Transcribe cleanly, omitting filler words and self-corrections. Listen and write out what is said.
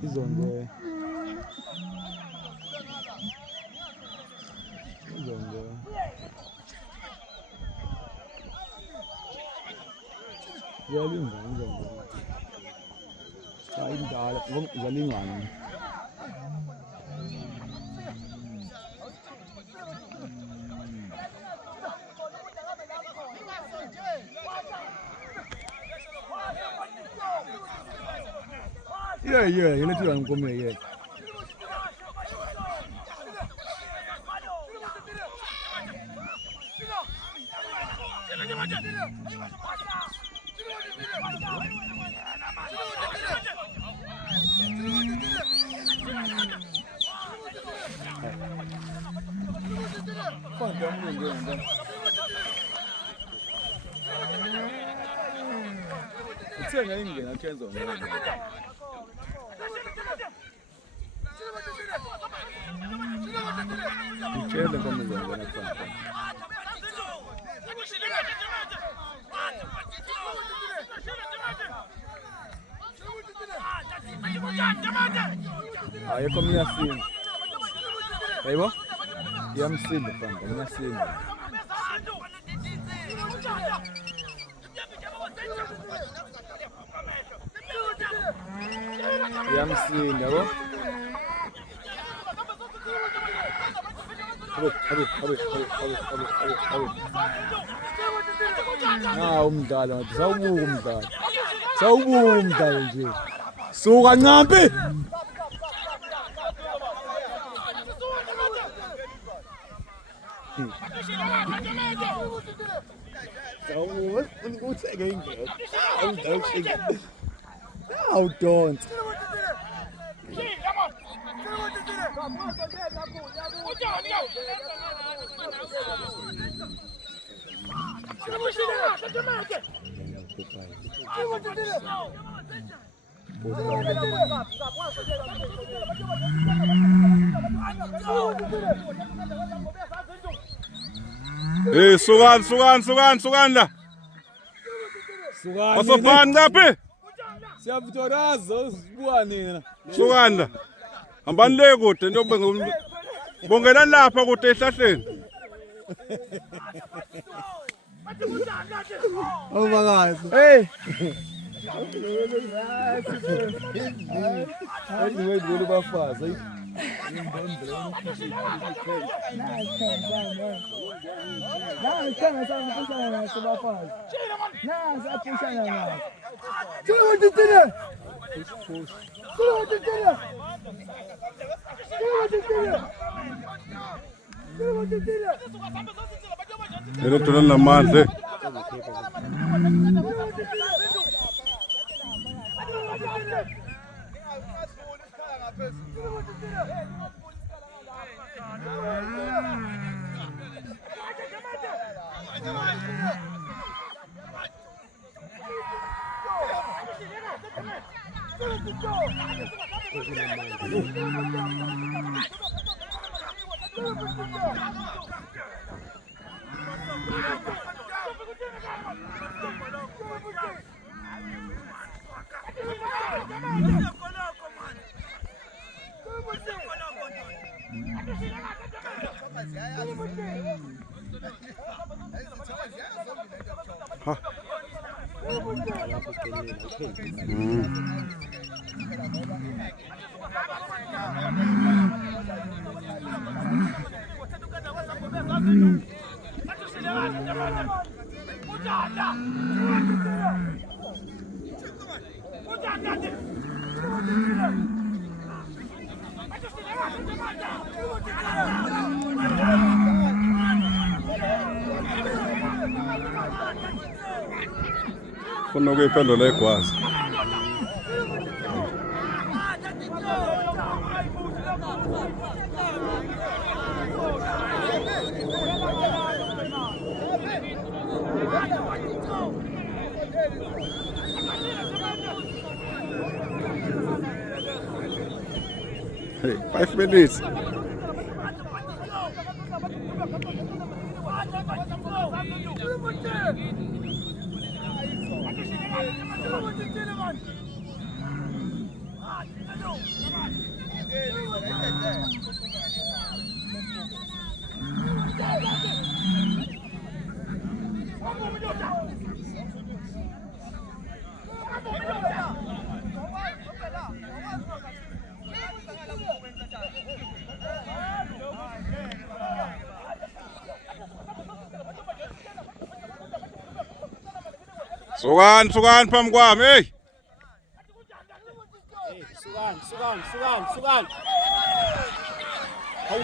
He's on there. He's on there. Zalingana, zalingana. Hayi indala, zalingana. Yeah, you need to come here. Uthenga ingena Kenzo ngeke. Utshele kama uzongena phansi. Ayekho mnyasinda. Hayibo? Yamsinda phansi, mnyasinda. Yamsinda yabo? Abi. Umdlalo ngathi sawubuka umdlalo. Sawubuka umdlalo nje. Suka Ncampi. Sawubuka utheke ingeke. Awudawushika. Aw don't. Hey, sugan la. Wasofana ngaphi? Siyabuthoraza usibuka nina. Sugan la. Hambani le kude njengoba bongela lapha kude ehlahleni. Oh my God. Hey. Wait, what about fast? Ele tunan la mande. Funa ukuyiphendula egwazi. Hey, 5 minutes. Sugan pam gwam, hey. Sugan. Au.